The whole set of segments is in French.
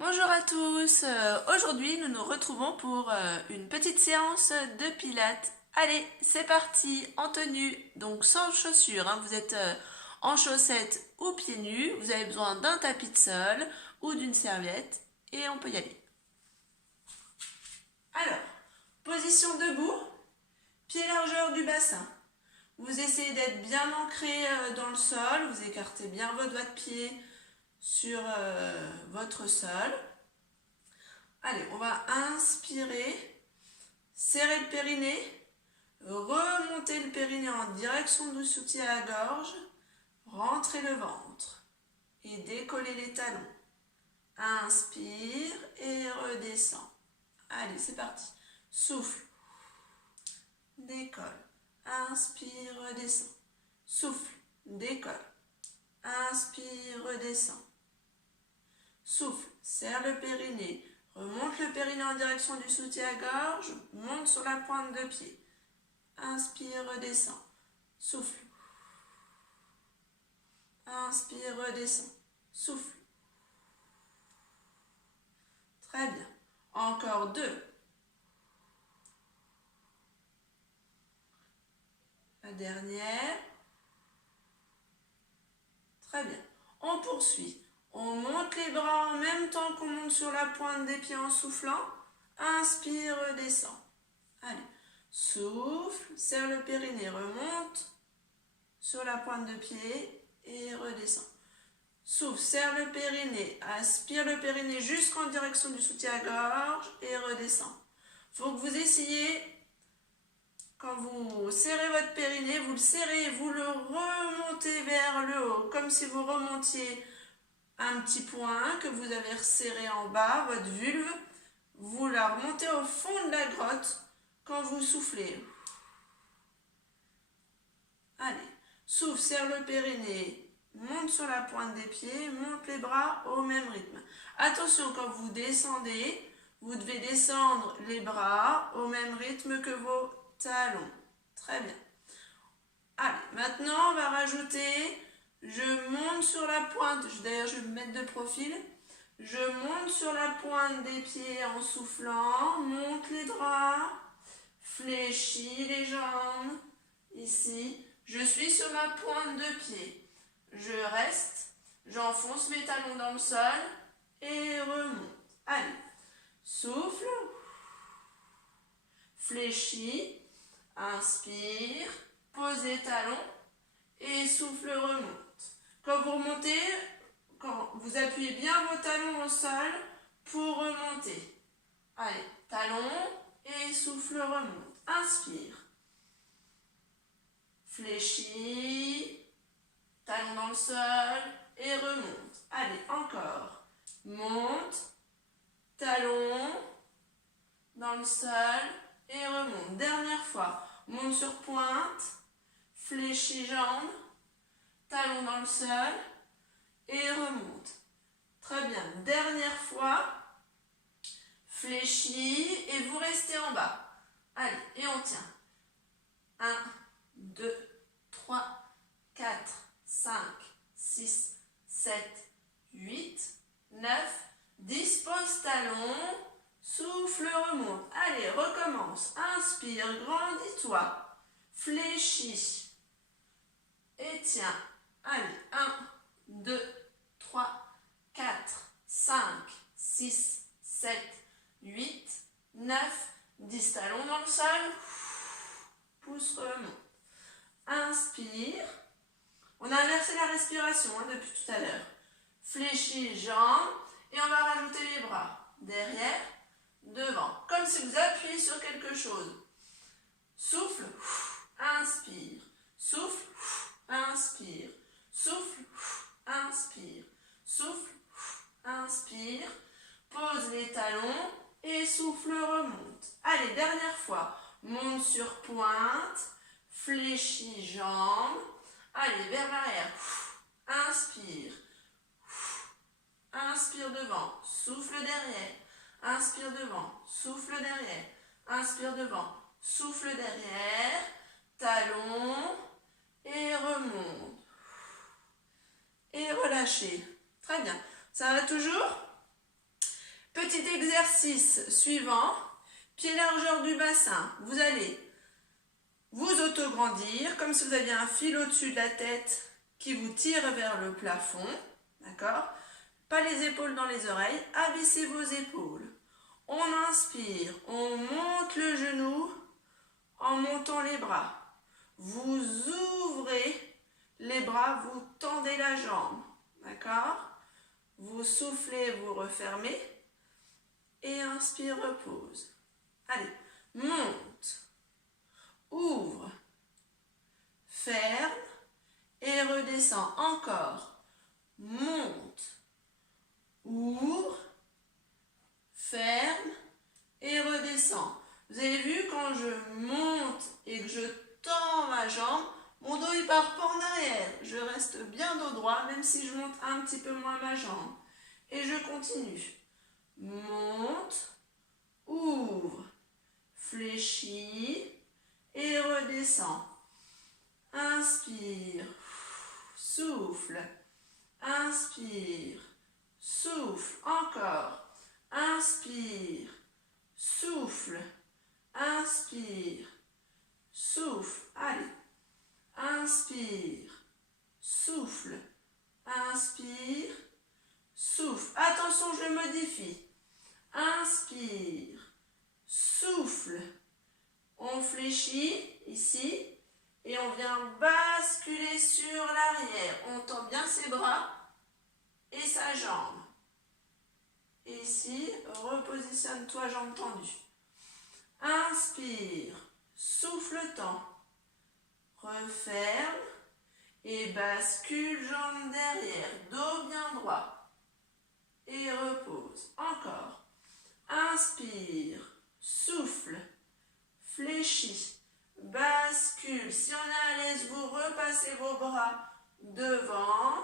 Bonjour à tous, aujourd'hui nous nous retrouvons pour une petite séance de pilates. Allez, c'est parti, en tenue, donc sans chaussures, hein. Vous êtes en chaussettes ou pieds nus, vous avez besoin d'un tapis de sol ou d'une serviette et on peut y aller. Alors, position debout, pied largeur du bassin. Vous essayez d'être bien ancré dans le sol, vous écartez bien votre pied sur votre sol. Allez, on va inspirer, serrer le périnée, remonter le périnée en direction du soutien à la gorge, rentrer le ventre et décoller les talons. Inspire et redescend. Allez, c'est parti. Souffle, décolle. Inspire, redescend. Souffle, décolle. Inspire, redescend. Souffle, serre le périnée. Remonte le périnée en direction du soutien-gorge, monte sur la pointe de pied. Inspire, redescend. Souffle. Inspire, redescend. Souffle. Très bien. Encore 2. La dernière. Très bien. On poursuit. On monte les bras en même temps qu'on monte sur la pointe des pieds en soufflant. Inspire, redescend. Allez. Souffle, serre le périnée, remonte sur la pointe de pied et redescend. Souffle, serre le périnée, aspire le périnée jusqu'en direction du soutien-gorge et redescend. Il faut que vous essayiez, quand vous serrez votre périnée, vous le serrez et vous le remontez vers le haut, comme si vous remontiez un petit point que vous avez resserré en bas, votre vulve, vous la remontez au fond de la grotte quand vous soufflez. Allez, souffle, serre le périnée, monte sur la pointe des pieds, monte les bras au même rythme. Attention, quand vous descendez, vous devez descendre les bras au même rythme que vos talons. Très bien. Allez, maintenant on va rajouter... Je monte sur la pointe, d'ailleurs je vais me mettre de profil, je monte sur la pointe des pieds en soufflant, monte les bras, fléchis les jambes, ici, je suis sur ma pointe de pied, je reste, j'enfonce mes talons dans le sol et remonte. Allez, souffle, fléchis, inspire, pose les talons et souffle, remonte. Quand vous remontez, quand vous appuyez bien vos talons au sol pour remonter. Allez, talons et souffle, remonte. Inspire. Fléchis. Talons dans le sol et remonte. Allez, encore. Monte. Talons dans le sol et remonte. Dernière fois. Monte sur pointe. Fléchis jambes. Talons dans le sol et remonte. Très bien. Dernière fois. Fléchis et vous restez en bas. Allez, et on tient. 1, 2, 3, 4, 5, 6, 7, 8, 9, 10. Pose talons. Souffle, remonte. Allez, recommence. Inspire, grandis-toi. Fléchis. Et tiens. Allez, 1, 2, 3, 4, 5, 6, 7, 8, 9, 10. Talons dans le sol. Pouce, remonte. Inspire. On a inversé la respiration depuis tout à l'heure. Fléchis jambes et on va rajouter les bras. Derrière, devant. Comme si vous appuyez sur quelque chose. Souffle. Inspire. Souffle. Inspire. Souffle, inspire, souffle, inspire, pose les talons et souffle, remonte. Allez, dernière fois, monte sur pointe, fléchis jambes, allez, vers l'arrière, inspire, inspire devant, souffle derrière, inspire devant, souffle derrière, inspire devant, souffle derrière, talons et remonte. Et relâchez. Très bien. Ça va toujours? Petit exercice suivant, pied largeur du bassin. Vous allez vous autograndir, comme si vous aviez un fil au-dessus de la tête qui vous tire vers le plafond. D'accord? Pas les épaules dans les oreilles, abaissez vos épaules. On inspire, on monte le genou en montant les bras. Vous ouvrez les bras, vous tendez la jambe. D'accord? Vous soufflez, vous refermez. Et inspire, repose. Allez, monte, ouvre, ferme et redescend. Encore. Monte, ouvre, ferme et redescend. Vous avez vu, quand je monte et que je tends ma jambe, mon dos il part pas en arrière. Je reste bien dos droit, même si je monte un petit peu moins ma jambe. Et je continue. Monte, ouvre, fléchis et redescend. Inspire, souffle, inspire, souffle, encore. Inspire, souffle, inspire, souffle. Allez, inspire, souffle, inspire, souffle. Attention, je modifie. Inspire, souffle. On fléchit ici et on vient basculer sur l'arrière. On tend bien ses bras et sa jambe. Et ici, repositionne-toi, jambe tendue. Inspire, souffle tend. Referme et bascule, jambe derrière, dos bien droit. Et repose. Encore. Inspire, souffle, fléchis, bascule. Si on est à l'aise, vous repassez vos bras devant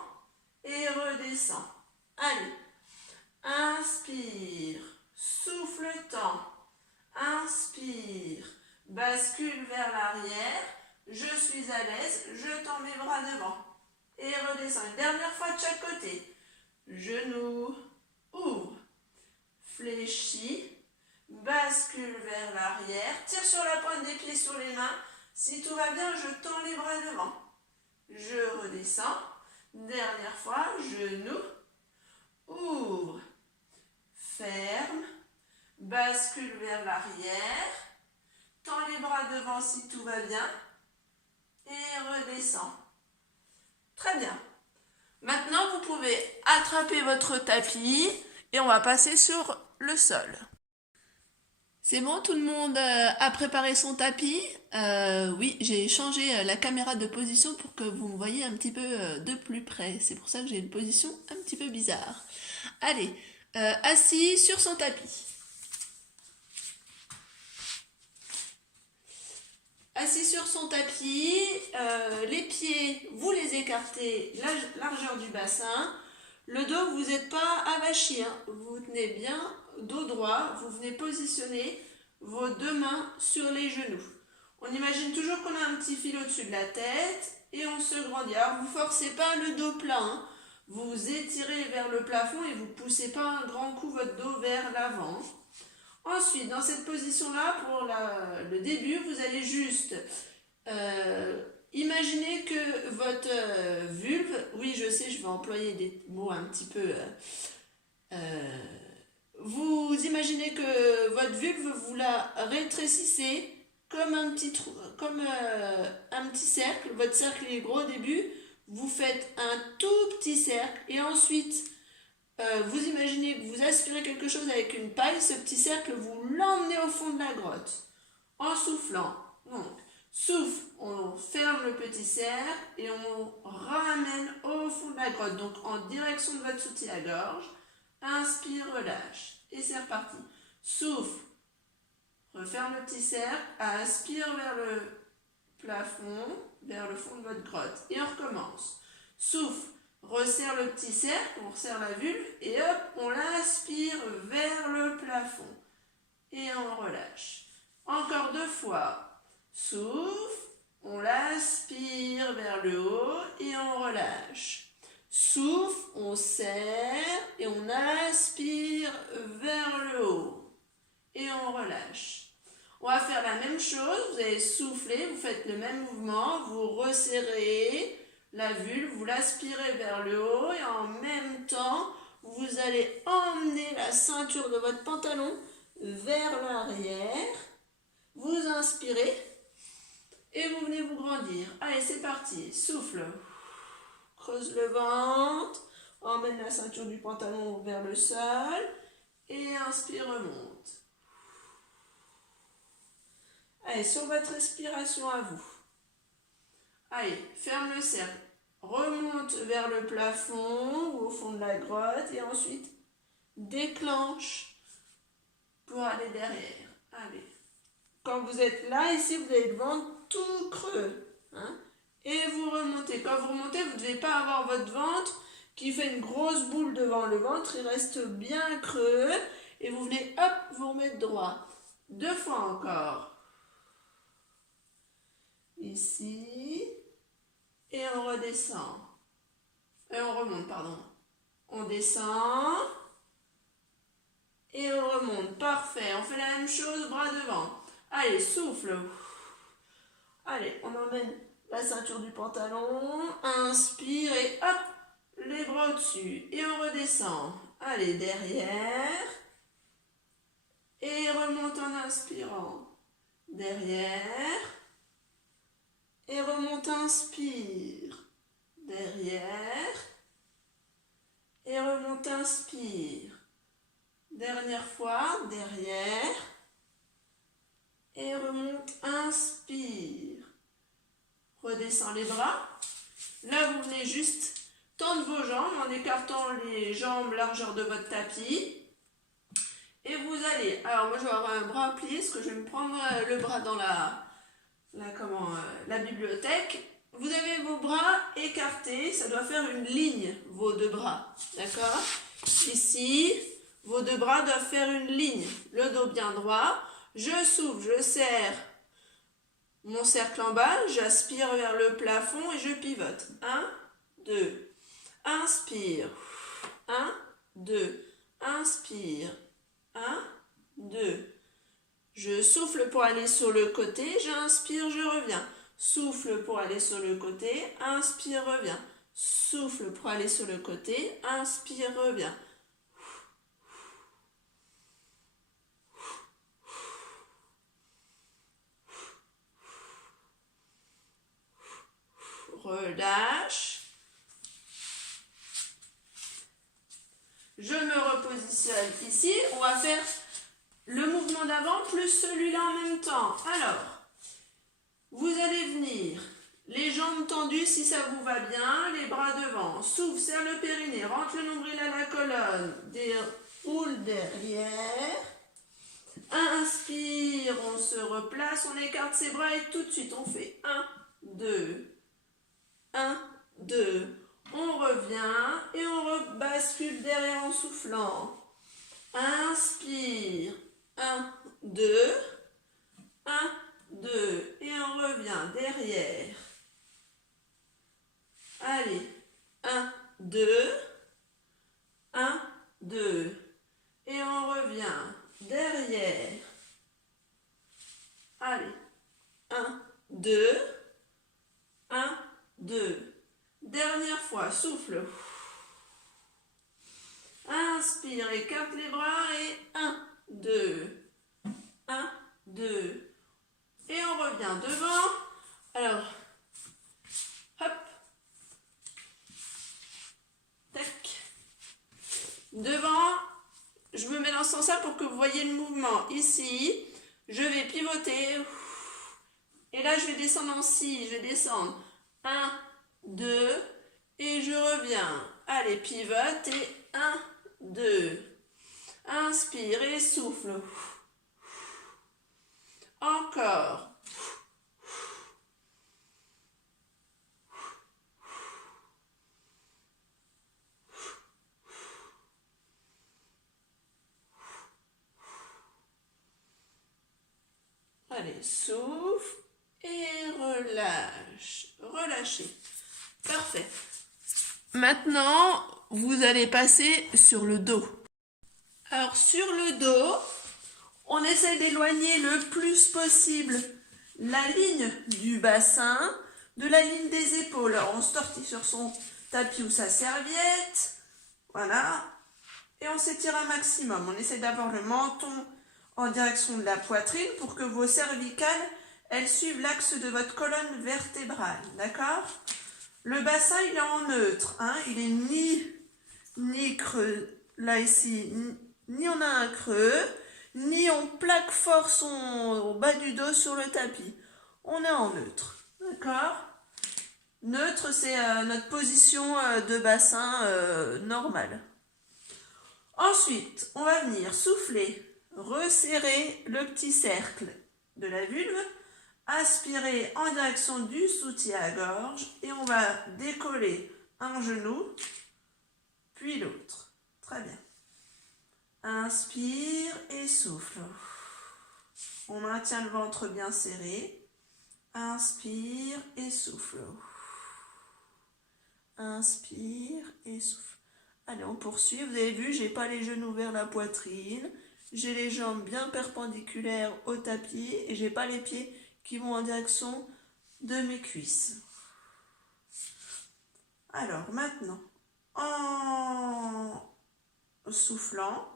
et redescend. Allez. Inspire, souffle tend. Inspire, bascule vers l'arrière. Je suis à l'aise, je tends mes bras devant. Et redescends. Une dernière fois de chaque côté. Genou, ouvre, fléchis, bascule vers l'arrière. Tire sur la pointe des pieds sur les mains. Si tout va bien, je tends les bras devant. Je redescends. Dernière fois, genou, ouvre, ferme, bascule vers l'arrière, tends les bras devant si tout va bien et redescends. Très bien. Maintenant, vous pouvez attraper votre tapis et on va passer sur le sol. C'est bon, tout le monde a préparé son tapis? Oui, j'ai changé la caméra de position pour que vous me voyez un petit peu de plus près. C'est pour ça que j'ai une position un petit peu bizarre. Allez, assis sur son tapis. Assis sur son tapis, les pieds, vous les écartez la largeur du bassin. Le dos, vous n'êtes pas avachi, hein. Vous tenez bien dos droit, vous venez positionner vos deux mains sur les genoux. On imagine toujours qu'on a un petit fil au-dessus de la tête et on se grandit. Alors, vous ne forcez pas le dos plein, hein. Vous vous étirez vers le plafond et vous ne poussez pas un grand coup votre dos vers l'avant. Ensuite, dans cette position-là, pour le début, vous allez juste imaginer que votre vulve, oui je sais, je vais employer des mots un petit peu, vous imaginez que votre vulve, vous la rétrécissez comme un petit cercle. Votre cercle est gros au début, vous faites un tout petit cercle et ensuite vous imaginez que vous aspirez quelque chose avec une paille, ce petit cercle, vous l'emmenez au fond de la grotte en soufflant. Donc, souffle, on ferme le petit cercle et on ramène au fond de la grotte, donc en direction de votre soutien-gorge. Inspire, relâche. Et c'est reparti. Souffle, referme le petit cercle, aspire vers le plafond, vers le fond de votre grotte. Et on recommence. Souffle, resserre le petit cercle, on resserre la vulve et hop, on l'aspire vers le plafond. Et on relâche. Encore deux fois. Souffle, on l'aspire vers le haut et on relâche. Souffle, on serre et on aspire vers le haut. Et on relâche. On va faire la même chose, vous allez souffler, vous faites le même mouvement, vous resserrez la vulve, vous l'aspirez vers le haut et en même temps, vous allez emmener la ceinture de votre pantalon vers l'arrière. Vous inspirez et vous venez vous grandir. Allez, c'est parti. Souffle. Creuse le ventre. Emmène la ceinture du pantalon vers le sol. Et inspire, remonte. Allez, sur votre respiration à vous. Allez, ferme le cercle. Remonte vers le plafond ou au fond de la grotte. Et ensuite, déclenche pour aller derrière. Allez. Quand vous êtes là, ici, vous avez le ventre tout creux. Hein? Et vous remontez. Quand vous remontez, vous ne devez pas avoir votre ventre qui fait une grosse boule devant le ventre. Il reste bien creux. Et vous venez, hop, vous remettre droit. 2 fois encore. Ici. Et on redescend. Et on remonte, pardon. On descend. Et on remonte. Parfait. On fait la même chose, bras devant. Allez, souffle. Allez, on emmène la ceinture du pantalon. Inspire et hop, les bras au-dessus. Et on redescend. Allez, derrière. Et remonte en inspirant. Derrière. Et remonte, inspire. Derrière. Et remonte, inspire. Dernière fois, derrière. Et remonte, inspire. Redescends les bras. Là, vous venez juste tendre vos jambes en écartant les jambes largeur de votre tapis. Et vous allez, alors moi je vais avoir un bras plié parce que je vais me prendre le bras dans la bibliothèque. Vous avez vos bras écartés, ça doit faire une ligne, vos 2 bras. D'accord? Ici, vos 2 bras doivent faire une ligne. Le dos bien droit. Je souffle, je serre mon cercle en bas, j'aspire vers le plafond et je pivote. 1, 2. Inspire. 1, 2. Inspire. 1, 2. Je souffle pour aller sur le côté, j'inspire, je reviens. Souffle pour aller sur le côté, inspire, reviens. Souffle pour aller sur le côté, inspire, reviens. Relâche. Je me repositionne ici. On va faire le mouvement d'avant plus celui-là en même temps. Alors, vous allez venir, les jambes tendues si ça vous va bien, les bras devant. Souffle, serre le périnée, rentre le nombril à la colonne. Déroule derrière. Inspire, on se replace, on écarte ses bras et tout de suite on fait 1, 2, 1, 2. On revient et on rebascule derrière en soufflant. Inspire. 1, 2. 1, 2. Et on revient derrière. Allez. 1, 2. 1, 2. Et on revient derrière. Allez. 1, 2. 1, 2. Dernière fois, souffle. Inspire, écarte les bras et 1, 2. 1, 2. Et on revient devant. Alors, hop. Tac. Devant, je me mets dans ce sens-là pour que vous voyez le mouvement. Ici, je vais pivoter. Et là, je vais descendre en scie. Je vais descendre. 1, 2, et je reviens. Allez, pivote et 1, 2. Inspire et souffle. Encore. Allez, souffle et relâche. Relâchez. Parfait. Maintenant, vous allez passer sur le dos. Alors sur le dos, on essaie d'éloigner le plus possible la ligne du bassin de la ligne des épaules. Alors on se tortille sur son tapis ou sa serviette. Voilà. Et on s'étire un maximum. On essaie d'avoir le menton en direction de la poitrine pour que vos cervicales, elles suivent l'axe de votre colonne vertébrale. D'accord ? Le bassin, il est en neutre. Hein, il est ni creux, là ici, ni on a un creux, ni on plaque fort au bas du dos sur le tapis. On est en neutre. D'accord ? Neutre, c'est notre position de bassin normale. Ensuite, on va venir souffler, resserrer le petit cercle de la vulve, aspirer en direction du soutien à gorge et on va décoller un genou, puis l'autre. Très bien. Inspire et souffle. On maintient le ventre bien serré. Inspire et souffle. Inspire et souffle. Allez, on poursuit. Vous avez vu, j'ai pas les genoux vers la poitrine. J'ai les jambes bien perpendiculaires au tapis et j'ai pas les pieds qui vont en direction de mes cuisses. Alors maintenant, en soufflant,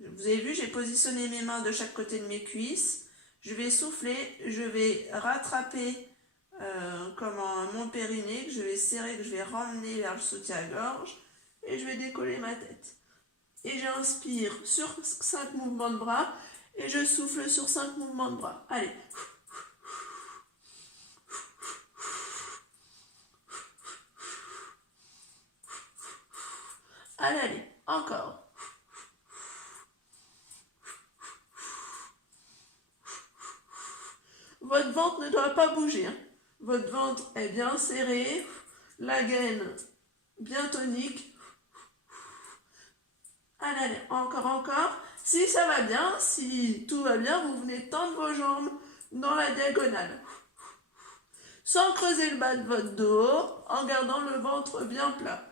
vous avez vu, j'ai positionné mes mains de chaque côté de mes cuisses. Je vais souffler, je vais rattraper mon périnée, que je vais serrer, que je vais ramener vers le soutien-gorge et je vais décoller ma tête. Et j'inspire sur 5 mouvements de bras et je souffle sur 5 mouvements de bras. Allez. Allez, encore. Votre ventre ne doit pas bouger. Hein. Votre ventre est bien serré, la gaine bien tonique. Allez, encore. Si ça va bien, si tout va bien, vous venez tendre vos jambes dans la diagonale. Sans creuser le bas de votre dos, en gardant le ventre bien plat.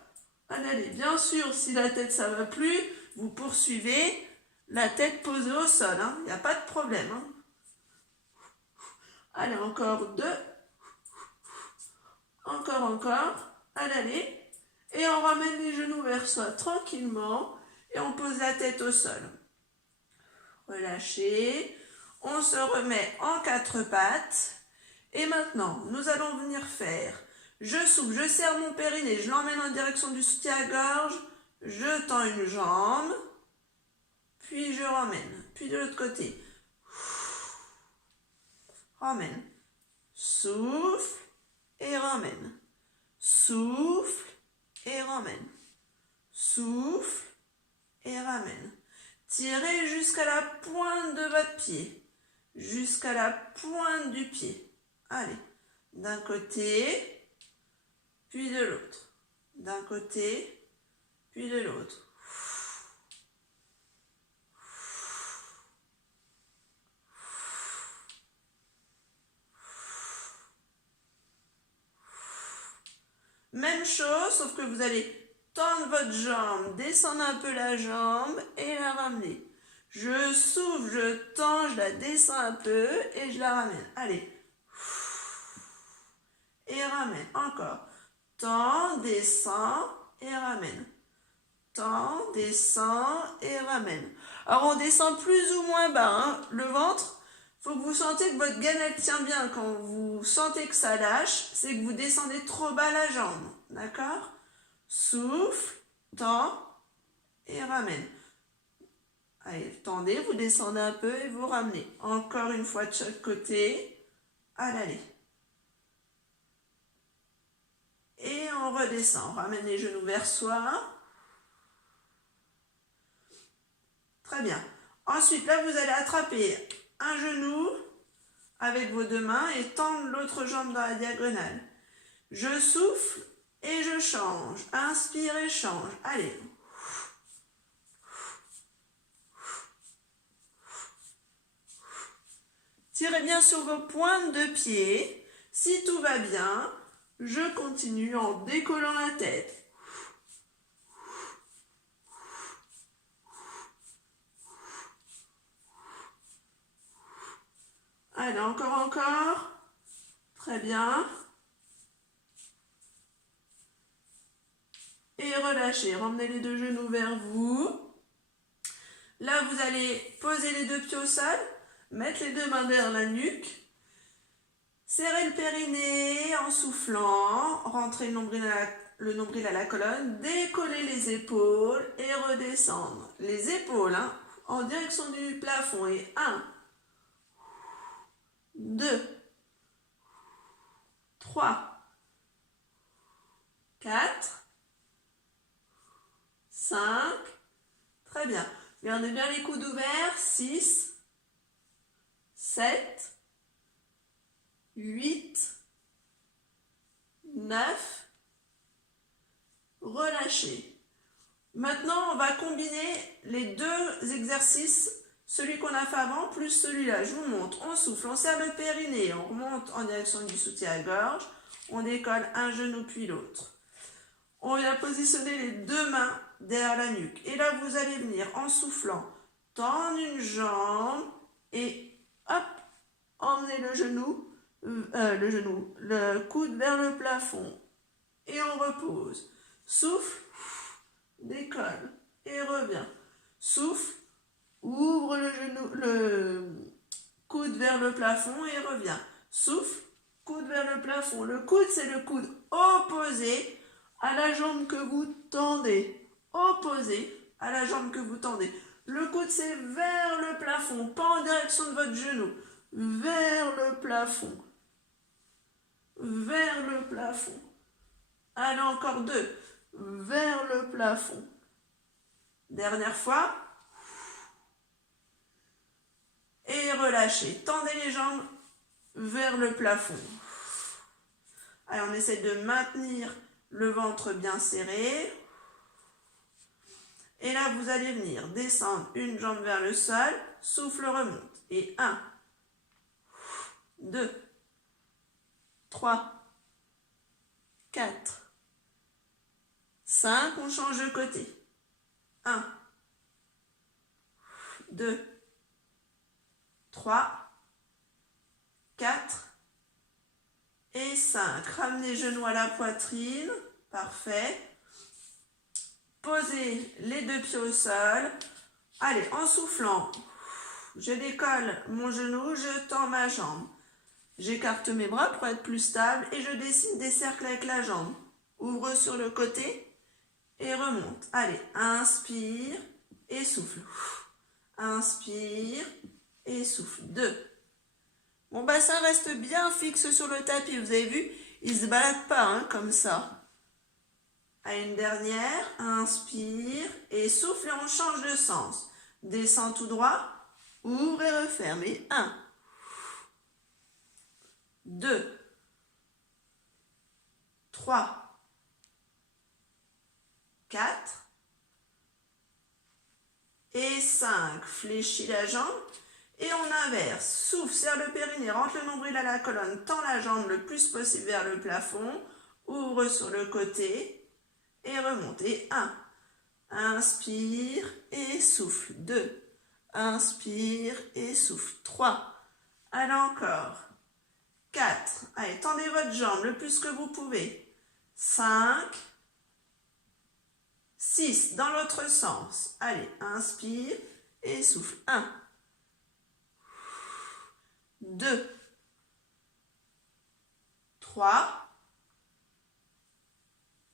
Allez, bien sûr, si la tête ça va plus, vous poursuivez la tête posée au sol. Il n'y a pas de problème. Hein. Allez, encore 2. Encore. Allez. Et on ramène les genoux vers soi tranquillement. Et on pose la tête au sol. Relâchez. On se remet en 4 pattes. Et maintenant, nous allons venir faire. Je souffle, je serre mon périnée, je l'emmène en direction du soutien-gorge. Je tends une jambe. Puis je ramène. Puis de l'autre côté. Ramène. Souffle et ramène. Souffle et ramène. Souffle et ramène. Tirez jusqu'à la pointe de votre pied. Jusqu'à la pointe du pied. Allez, d'un côté, puis de l'autre. D'un côté, puis de l'autre. Même chose, sauf que vous allez tendre votre jambe, descendre un peu la jambe et la ramener. Je souffle, je tends, je la descends un peu et je la ramène. Allez. Et ramène. Encore. Tends, descends et ramène. Tends, descends et ramène. Alors on descend plus ou moins bas. Hein. Le ventre, il faut que vous sentez que votre gaine elle tient bien. Quand vous sentez que ça lâche, c'est que vous descendez trop bas la jambe. D'accord ? Souffle, tends et ramène. Allez, tendez, vous descendez un peu et vous ramenez. Encore une fois de chaque côté. Allez. Et on redescend. On ramène les genoux vers soi. Très bien. Ensuite, là, vous allez attraper un genou avec vos 2 mains et tendre l'autre jambe dans la diagonale. Je souffle et je change. Inspire et change. Allez. Tirez bien sur vos pointes de pied. Si tout va bien, je continue en décollant la tête Allez, encore. Très bien. Et relâchez. Ramenez les deux genoux vers vous. Là, vous allez poser les deux pieds au sol. Mettre les deux mains derrière la nuque. Serrer le périnée en soufflant. Rentrer le nombril à la colonne. Décoller les épaules et redescendre. Les épaules en direction du plafond. Et 1, 2, 3, 4, 5. Très bien. Gardez bien les coudes ouverts. 6, 7, 8, 9. Relâchez. Maintenant, on va combiner les deux exercices, celui qu'on a fait avant plus celui-là. Je vous montre. On souffle, on serre le périnée, on remonte en direction du soutien-gorge, on décolle un genou puis l'autre. On vient positionner les deux mains derrière la nuque. Et là, vous allez venir en soufflant, tendre une jambe et hop, emmener le coude vers le plafond. Et on repose. Souffle, décolle et revient. Souffle, ouvre le coude vers le plafond et revient. Souffle, coude vers le plafond. Le coude, c'est le coude opposé à la jambe que vous tendez. Opposé à la jambe que vous tendez. Le coude, c'est vers le plafond, pas en direction de votre genou. Vers le plafond. Vers le plafond. Allez, encore 2. Vers le plafond. Dernière fois. Et relâchez. Tendez les jambes vers le plafond. Allez, on essaie de maintenir le ventre bien serré. Et là, vous allez venir descendre une jambe vers le sol. Souffle, remonte. Et 1, 2, 3, 4, 5. On change de côté. 1, 2, 3, 4 et 5. Ramenez les genoux à la poitrine. Parfait. Posez les deux pieds au sol. Allez, en soufflant, je décolle mon genou, je tends ma jambe. J'écarte mes bras pour être plus stable et je dessine des cercles avec la jambe. Ouvre sur le côté et remonte. Allez, inspire et souffle. Inspire et souffle. 2. Mon bassin reste bien fixe sur le tapis. Vous avez vu, il ne se balade pas comme ça. Allez, une dernière. Inspire et souffle et on change de sens. Descends tout droit. Ouvre et referme. Et 1, 2, 3, 4 et 5. Fléchis la jambe et on inverse. Souffle, serre le périnée, rentre le nombril à la colonne, tend la jambe le plus possible vers le plafond, ouvre sur le côté et remonte. Et 1, inspire et souffle. 2, inspire et souffle. 3, allez encore. 4, allez, tendez votre jambe le plus que vous pouvez. 5, 6, dans l'autre sens. Allez, inspire et souffle. 1, 2, 3,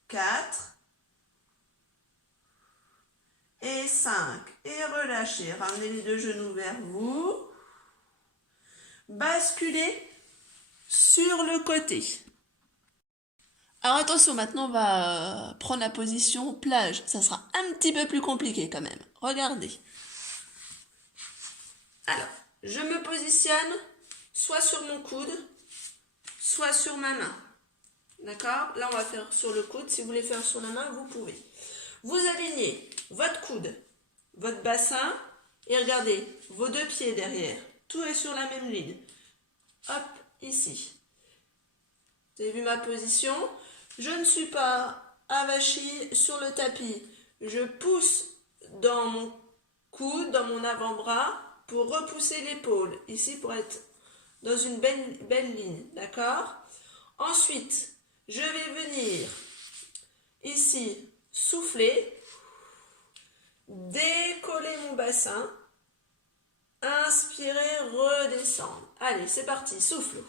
4 et 5. Et relâchez. Ramenez les deux genoux vers vous. Basculez sur le côté. Alors attention, maintenant on va prendre la position plage. Ça sera un petit peu plus compliqué quand même. Regardez. Alors, je me positionne soit sur mon coude, soit sur ma main. D'accord? Là, on va faire sur le coude. Si vous voulez faire sur la main, vous pouvez. Vous alignez votre coude, votre bassin, et regardez, vos deux pieds derrière. Tout est sur la même ligne. Hop, ici. Vous avez vu ma position? Je ne suis pas avachie sur le tapis. Je pousse dans mon coude, dans mon avant-bras, pour repousser l'épaule. Ici, pour être dans une belle ligne, d'accord? Ensuite, je vais venir ici souffler, décoller mon bassin, inspirer, redescendre. Allez, c'est parti, souffle.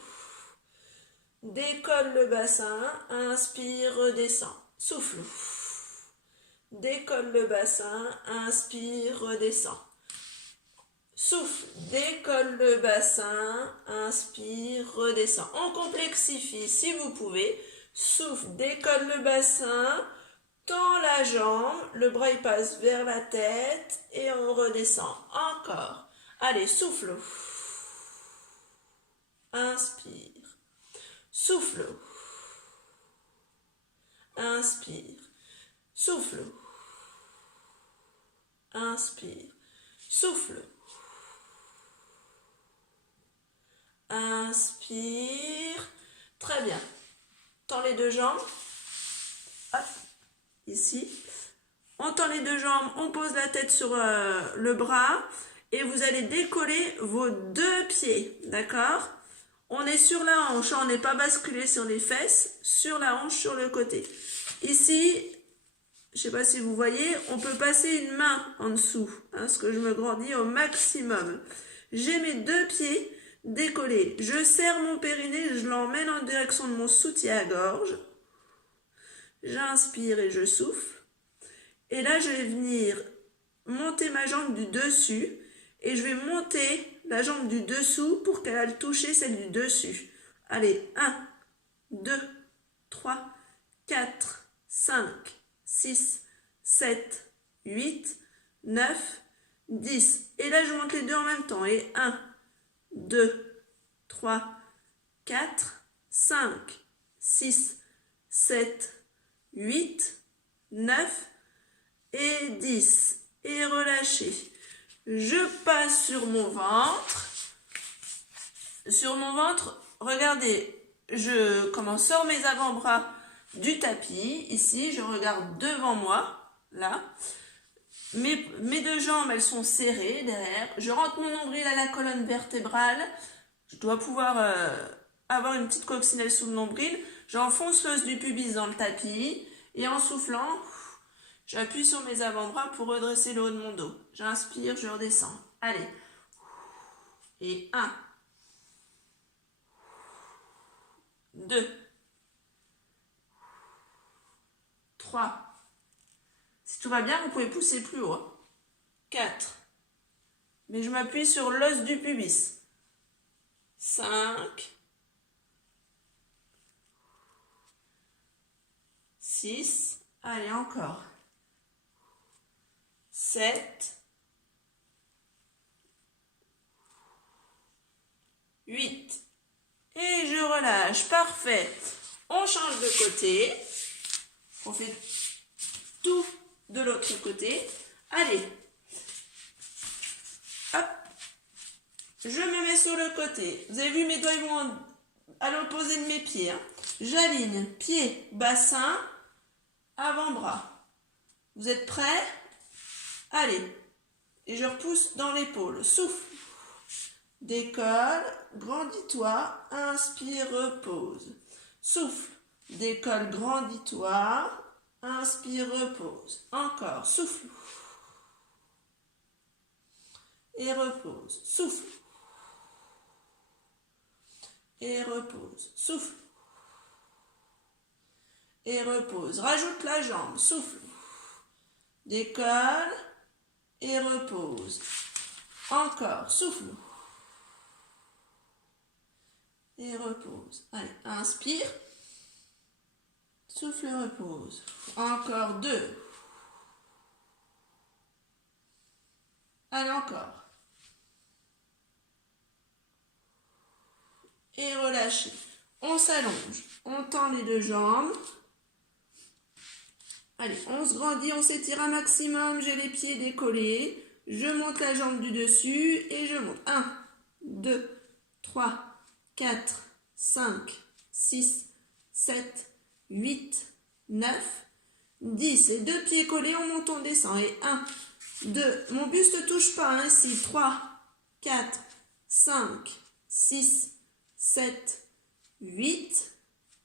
Décolle le bassin, inspire, redescend. Souffle. Décolle le bassin, inspire, redescend. Souffle, décolle le bassin, inspire, redescend. On complexifie si vous pouvez. Souffle, décolle le bassin, tend la jambe, le bras il passe vers la tête et on redescend. Encore. Allez, souffle. Inspire. Souffle. Inspire. Souffle. Inspire. Souffle. Inspire. Très bien. Tends les deux jambes. Hop. Ici. On tend les deux jambes. On pose la tête sur le bras. Et vous allez décoller vos deux pieds. D'accord ? On est sur la hanche. On n'est pas basculé sur les fesses. Sur la hanche, sur le côté. Ici, je ne sais pas si vous voyez, on peut passer une main en dessous. Parce que je me grandis au maximum. J'ai mes deux pieds décollés. Je serre mon périnée. Je l'emmène en direction de mon soutien à gorge. J'inspire et je souffle. Et là, je vais venir monter ma jambe du dessus. Et je vais monter la jambe du dessous pour qu'elle aille toucher celle du dessus. Allez, 1, 2, 3, 4, 5, 6, 7, 8, 9, 10. Et là, je monte les deux en même temps. Et 1, 2, 3, 4, 5, 6, 7, 8, 9 et 10. Et relâchez. Je passe sur mon ventre. Sur mon ventre, regardez, je sors mes avant-bras du tapis. Ici, je regarde devant moi, là. Mes deux jambes, elles sont serrées derrière. Je rentre mon nombril à la colonne vertébrale. Je dois pouvoir avoir une petite coccinelle sous le nombril. J'enfonce l'os du pubis dans le tapis. Et en soufflant, j'appuie sur mes avant-bras pour redresser le haut de mon dos. J'inspire, je redescends. Allez. Et 1, 2, 3. Si tout va bien, vous pouvez pousser plus haut. 4. Mais je m'appuie sur l'os du pubis. 5. 6. Allez, encore. 7, 8. Et je relâche. Parfait. On change de côté. On fait tout de l'autre côté. Allez. Hop. Je me mets sur le côté. Vous avez vu, mes doigts vont à l'opposé de mes pieds. Hein. J'aligne pied, bassin, avant-bras. Vous êtes prêts ? Allez, et je repousse dans l'épaule. Souffle. Décolle, grandis-toi, inspire, repose. Souffle. Décolle, grandis-toi, inspire, repose. Encore, souffle. Et repose. Souffle. Et repose. Souffle. Et repose. Rajoute la jambe. Souffle. Décolle. Et repose. Encore, souffle. Et repose. Allez, inspire. Souffle, repose. Encore 2. Allez, encore. Et relâchez. On s'allonge. On tend les deux jambes. Allez, on se grandit, on s'étire un maximum. J'ai les pieds décollés. Je monte la jambe du dessus et je monte. 1, 2, 3, 4, 5, 6, 7, 8, 9, 10. Les deux pieds collés, on monte, on descend. Et 1, 2. Mon buste ne touche pas. Ici, 3, 4, 5, 6, 7, 8,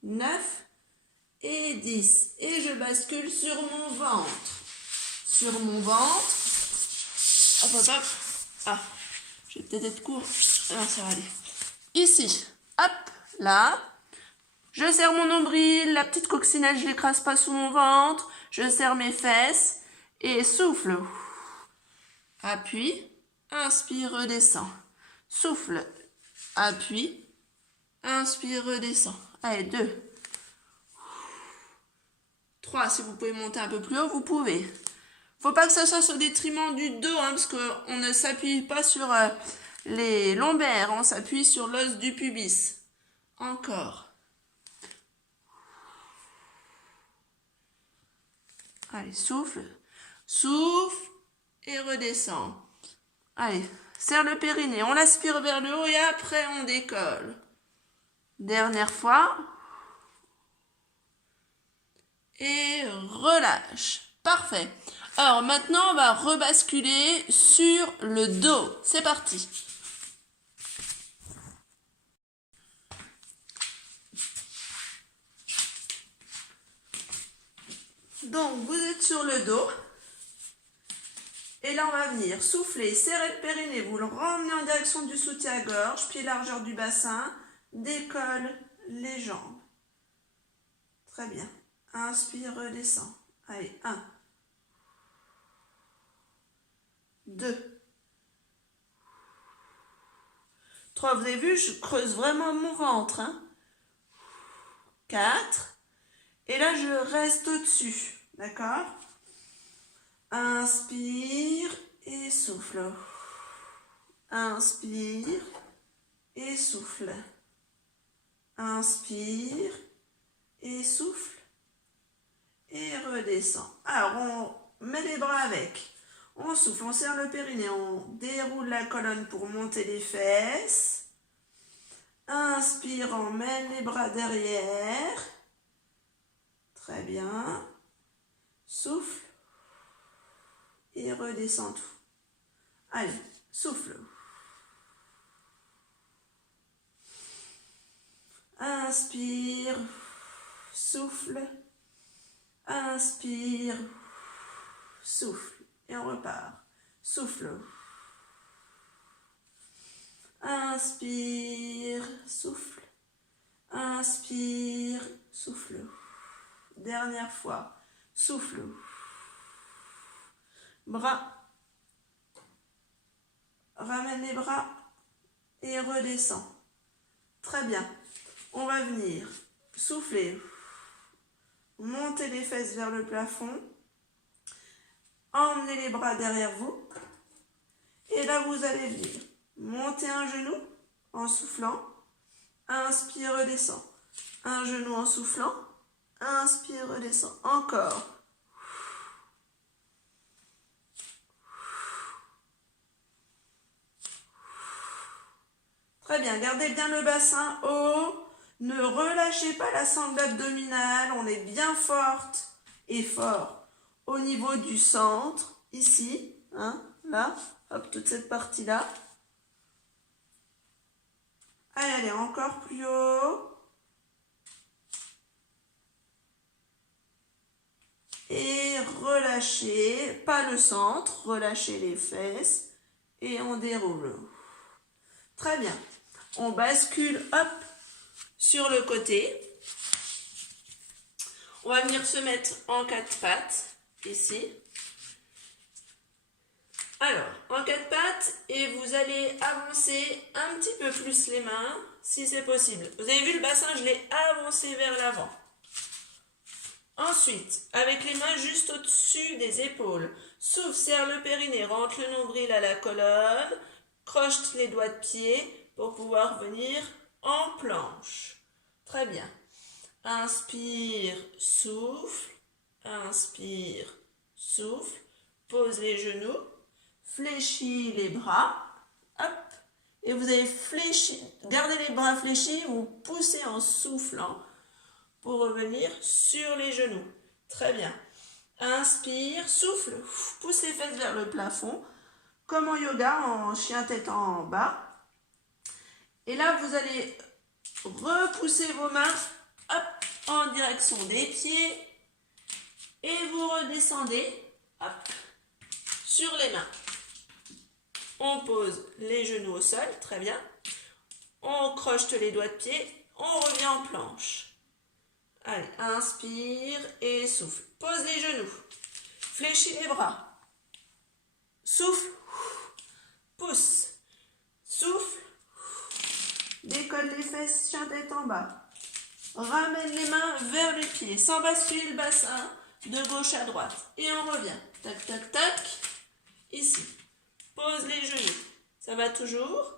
9 et 10. Et je bascule sur mon ventre. Sur mon ventre. Hop, hop, hop. Ah, je vais peut-être être court. Non, ça va aller. Ici, hop, là. Je serre mon nombril, la petite coccinelle, je l'écrase pas sous mon ventre. Je serre mes fesses et souffle. Appuie, inspire, redescend. Souffle, appuie, inspire, redescend. Allez, 2. 3, si vous pouvez monter un peu plus haut, vous pouvez. Faut pas que ça soit au détriment du dos, hein, parce qu'on ne s'appuie pas sur les lombaires, on s'appuie sur l'os du pubis. Encore. Allez, souffle, souffle et redescend. Allez, serre le périnée, on l'aspire vers le haut et après on décolle. Dernière fois. Et relâche. Parfait. Alors maintenant, on va rebasculer sur le dos. C'est parti. Donc, vous êtes sur le dos. Et là, on va venir souffler, serrer le périnée. Vous le ramenez en direction du soutien-gorge, pied largeur du bassin. Décolle les jambes. Très bien. Inspire, redescend. Allez, 1. 2. 3, vous avez vu, je creuse vraiment mon ventre. 4. Et là, je reste au-dessus. D'accord? Inspire et souffle. Inspire et souffle. Inspire et souffle. Et redescend. Alors, on met les bras avec. On souffle, on serre le périnée, on déroule la colonne pour monter les fesses. Inspire, on mène les bras derrière. Très bien. Souffle. Et redescend tout. Allez, souffle. Inspire. Souffle. Inspire. Souffle. Et on repart. Souffle. Inspire. Souffle. Inspire. Souffle. Dernière fois. Souffle. Bras. Ramène les bras et redescend. Très bien. On va venir souffler. Monter les fesses vers le plafond. Emmenez les bras derrière vous. Et là, vous allez venir monter un genou en soufflant. Inspire, redescend. Un genou en soufflant. Inspire, redescend. Encore. Très bien. Gardez bien le bassin haut. Ne relâchez pas la sangle abdominale. On est bien forte et fort au niveau du centre. Ici. Là. Hop, toute cette partie-là. Allez, encore plus haut. Et relâchez, pas le centre, relâchez les fesses et on déroule. Très bien. On bascule, hop, sur le côté. On va venir se mettre en 4 pattes, ici. Alors, en 4 pattes, et vous allez avancer un petit peu plus les mains, si c'est possible. Vous avez vu le bassin, je l'ai avancé vers l'avant. Ensuite, avec les mains juste au-dessus des épaules, souffle, serre le périnée, rentre le nombril à la colonne, croche les doigts de pied pour pouvoir venir en planche. Très bien. Inspire, souffle, inspire, souffle, pose les genoux, fléchis les bras, hop, et vous avez fléchi, gardez les bras fléchis, vous poussez en soufflant pour revenir sur les genoux. Très bien. Inspire, souffle, pousse les fesses vers le plafond, comme en yoga, en chien tête en bas. Et là, vous allez repoussez vos mains hop, en direction des pieds et vous redescendez hop, sur les mains. On pose les genoux au sol, très bien. On crochete les doigts de pied, on revient en planche. Allez, inspire et souffle. Pose les genoux. Fléchis les bras. Souffle. Pousse. Souffle. Décolle les fesses, chien tête en bas. Ramène les mains vers les pieds, sans basculer le bassin de gauche à droite. Et on revient. Tac, tac, tac. Ici. Pose les genoux. Ça va toujours.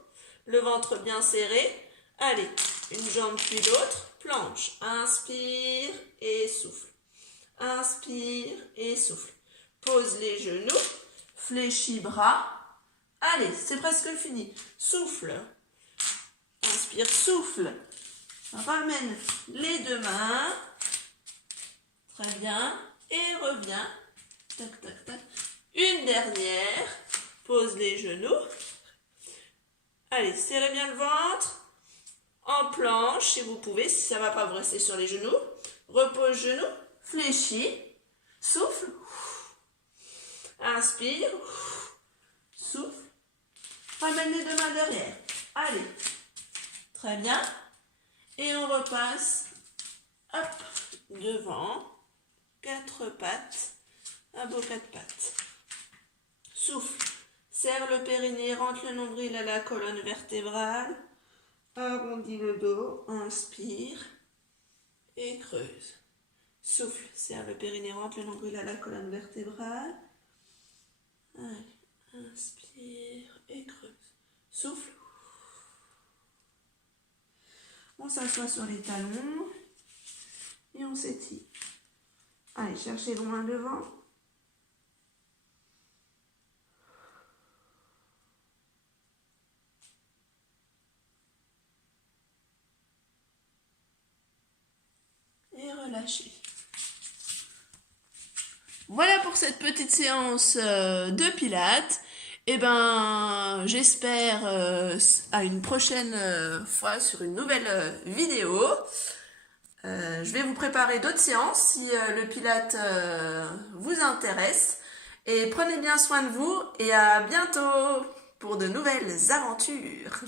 Le ventre bien serré. Allez, une jambe puis l'autre. Planche. Inspire et souffle. Inspire et souffle. Pose les genoux. Fléchis bras. Allez, c'est presque fini. Souffle. Inspire, souffle. Ramène les deux mains. Très bien. Et reviens. Tac, tac, tac. Une dernière. Pose les genoux. Allez, serrez bien le ventre. En planche, si vous pouvez. Si ça ne va pas, vous restez sur les genoux. Repose genoux. Fléchis. Souffle. Inspire. Souffle. Ramène les deux mains derrière. Allez. Très bien. Et on repasse. Hop. Devant. 4 pattes. Un beau 4 pattes. Souffle. Serre le périnée. Rentre le nombril à la colonne vertébrale. Arrondis le dos. Inspire. Et creuse. Souffle. Serre le périnée. Rentre le nombril à la colonne vertébrale. Allez. Inspire et creuse. Souffle. On s'assoit sur les talons et on s'étire. Allez, cherchez loin devant. Et relâchez. Voilà pour cette petite séance de pilates. Eh ben, j'espère à une prochaine fois sur une nouvelle vidéo. Je vais vous préparer d'autres séances si le pilate vous intéresse. Et prenez bien soin de vous et à bientôt pour de nouvelles aventures.